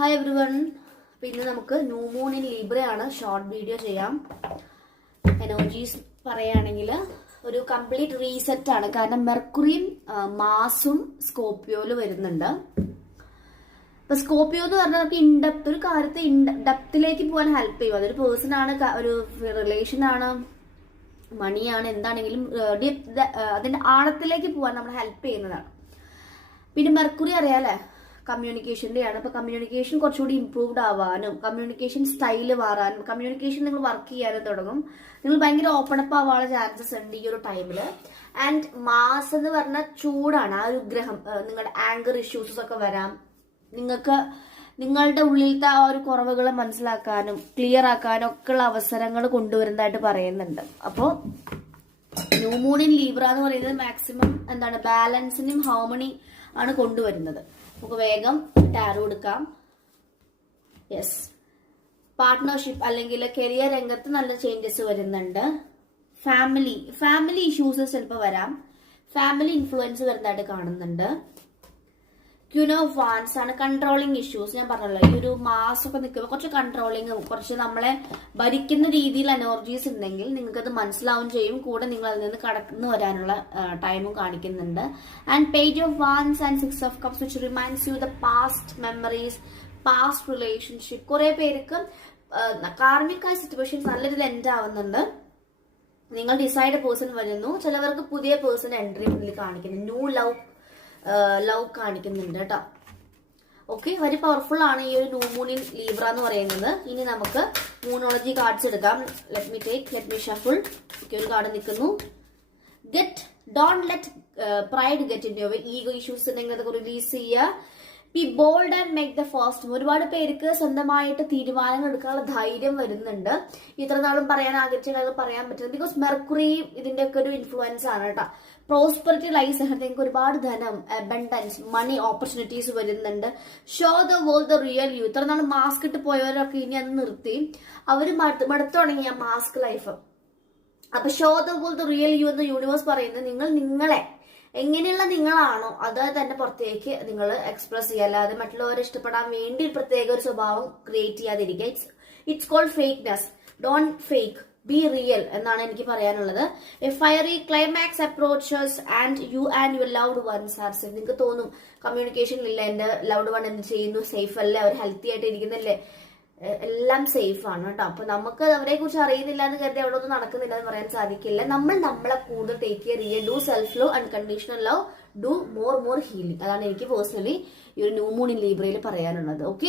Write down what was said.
Hi every one. പിന്നെ നമുക്ക് new moon in ലീബ്രയാണ് ഷോർട്ട് വീഡിയോ ചെയ്യാം. എനർജീസ് പറയുകയാണെങ്കിൽ ഒരു കംപ്ലീറ്റ് റീസെറ്റ് ആണ്. കാരണം മെർക്കുറിയും മാസും സ്കോർപ്പിയോയിൽ വരുന്നുണ്ട്. ഇപ്പൊ സ്കോർപ്പിയോ എന്ന് പറഞ്ഞാൽ നമുക്ക് ഇൻഡെപ്ത് ഒരു കാര്യത്തെ ഡെപ്തിലേക്ക് പോകാൻ ഹെൽപ്പ് ചെയ്യും. അതൊരു പേഴ്സൺ ആണ്, ഒരു റിലേഷൻ ആണ്, മണിയാണ്, എന്താണെങ്കിലും അതിന്റെ ആഴത്തിലേക്ക് പോകാൻ നമ്മളെ ഹെൽപ്പ് ചെയ്യുന്നതാണ്. പിന്നെ മെർക്കുറി അറിയാലേ കമ്മ്യൂണിക്കേഷന്റെ ആണ്. അപ്പൊ കമ്മ്യൂണിക്കേഷൻ കുറച്ചുകൂടി ഇംപ്രൂവ്ഡ് ആവാനും കമ്മ്യൂണിക്കേഷൻ സ്റ്റൈല് മാറാനും കമ്മ്യൂണിക്കേഷൻ നിങ്ങൾ വർക്ക് ചെയ്യാനും തുടങ്ങും. നിങ്ങൾ ഭയങ്കര ഓപ്പൺ അപ്പ് ആവാനുള്ള ചാൻസസ് ഉണ്ട് ഈ ഒരു ടൈമില്. ആൻഡ് മാസ് എന്ന് പറഞ്ഞാൽ ചൂടാണ്. ആ ഒരു ഗ്രഹം നിങ്ങളുടെ ആങ്കർ ഇഷ്യൂസസ് ഒക്കെ വരാം. നിങ്ങൾക്ക് നിങ്ങളുടെ ഉള്ളിലത്തെ ആ ഒരു കുറവുകളെ മനസ്സിലാക്കാനും ക്ലിയർ ആക്കാനും ഒക്കെ ഉള്ള അവസരങ്ങൾ കൊണ്ടുവരുന്നതായിട്ട് പറയുന്നുണ്ട്. അപ്പോൾ ന്യൂ മൂൺ ഇൻ ലീബ്ര എന്ന് പറയുന്നത് മാക്സിമം എന്താണ് ബാലൻസിനും ഹാർമണി ആണ് കൊണ്ടുവരുന്നത്. നമുക്ക് വേഗം ടാരോ എടുക്കാം. യെസ്, പാർട്ട്ണർഷിപ്പ് അല്ലെങ്കിൽ കരിയർ രംഗത്ത് നല്ല ചേഞ്ചസ് വരുന്നുണ്ട്. ഫാമിലി ഇഷ്യൂസ് ചിലപ്പോൾ വരാം. ഫാമിലി ഇൻഫ്ലുവൻസ് വരുന്നതായിട്ട് കാണുന്നുണ്ട്. ക്യൂൻ ഓഫ് വാൻസ് ആണ് കൺട്രോളിങ് ഇഷ്യൂസ്. ഞാൻ പറഞ്ഞല്ലോ ഈ ഒരു മാസമൊക്കെ നിൽക്കുമ്പോൾ കുറച്ച് കൺട്രോളിങ്ങും കുറച്ച് നമ്മളെ ഭരിക്കുന്ന രീതിയിൽ എനർജീസ് ഉണ്ടെങ്കിൽ നിങ്ങൾക്ക് അത് മനസ്സിലാവും ചെയ്യും. കൂടെ നിങ്ങൾ അതിൽ നിന്ന് കടന്നു വരാനുള്ള ടൈമും കാണിക്കുന്നുണ്ട്. And page of wands and 6 of cups which reminds you the past memories, past relationship. കുറെ പേർക്ക് കാർമിക് സിറ്റുവേഷൻസ് നല്ല രീതിയിൽ എൻഡ് ആവുന്നുണ്ട്. നിങ്ങൾ ഡിസൈഡ് പേഴ്സൺ വരുന്നു. ചിലവർക്ക് പുതിയ പേഴ്സൺ എൻട്രി മുന്നിൽ കാണിക്കുന്നു. ന്യൂ ലവ് കാണിക്കുന്നുണ്ട് കേട്ടോ. ഓക്കെ, വെരി പവർഫുൾ ആണ് ഈ ഒരു ന്യൂ മൂൺ ഇൻ ലീബ്ര എന്ന് പറയുന്നത്. ഇനി നമുക്ക് മൂണോളജി കാർഡ്സ് എടുക്കാം. Let me shuffle. ഒരു കാർഡ് നിൽക്കുന്നു. Don't let pride get in your ego issues ഉണ്ടെങ്കിൽ അതൊക്കെ റിലീസ് ചെയ്യുക. Be bold and make the first move. ഒരുപാട് പേർക്ക് സ്വന്തമായിട്ട് തീരുമാനങ്ങൾ എടുക്കാനുള്ള ധൈര്യം വരുന്നുണ്ട്. ഇത്ര നാളും പറയാൻ ആഗ്രഹിച്ച കാര്യം പറയാൻ പറ്റുന്നത് ബിക്കോസ് മെർക്കുറി ഇതിന്റെ ഒക്കെ ഒരു ഇൻഫ്ലുവൻസ് ആണ് കേട്ടോ. പ്രോസ്പെറിറ്റി ലൈസ് നിങ്ങൾക്ക് ഒരുപാട് ധനം, അബണ്ടൻസ്, മണി ഓപ്പർച്യൂണിറ്റീസ് വരുന്നുണ്ട്. Show the world the real U. ഇത്ര നാൾ മാസ്ക് ഇട്ട് പോയവരൊക്കെ ഇനി അത് നിർത്തി അവര് മടുത്തു തുടങ്ങി ആ മാസ്ക് ലൈഫ്. അപ്പൊ show the world the real U എന്ന് യൂണിവേഴ്സ് പറയുന്നത് നിങ്ങളെ എങ്ങനെയുള്ള നിങ്ങളാണോ അത് തന്നെ പുറത്തേക്ക് നിങ്ങൾ എക്സ്പ്രസ് ചെയ്യുക. അല്ലാതെ മറ്റുള്ളവരെ ഇഷ്ടപ്പെടാൻ വേണ്ടി പ്രത്യേക ഒരു സ്വഭാവം ക്രിയേറ്റ് ചെയ്യാതിരിക്കുക. It's called fakeness. Don't fake, be real എന്നാണ് എനിക്ക് പറയാനുള്ളത്. A fiery climax approaches and your loved ones are safe. നിങ്ങൾക്ക് തോന്നും കമ്മ്യൂണിക്കേഷൻ ഇല്ല, എന്റെ ലവ്ഡ് വൺ എന്ത് ചെയ്യുന്നു, സേഫ് അല്ലേ, അവർ ഹെൽത്തി ആയിട്ട് ഇരിക്കുന്നില്ലേ, എല്ലാം സേഫ് ആണ് കേട്ടോ. അപ്പൊ നമുക്ക് അവരെ കുറിച്ച് അറിയുന്നില്ല എന്ന് കരുതി അവിടെ ഒന്നും നടക്കുന്നില്ല എന്ന് പറയാൻ സാധിക്കില്ല. നമ്മളെ കൂടുതൽ ടേക്ക് കെയർ ചെയ്യുക. Do self love, unconditional love, do more healing. അതാണ് എനിക്ക് പേഴ്സണലി ഈ ഒരു ന്യൂ മൂൺ ഇൻ ലീബ്രയിൽ പറയാനുള്ളത്. ഓക്കെ.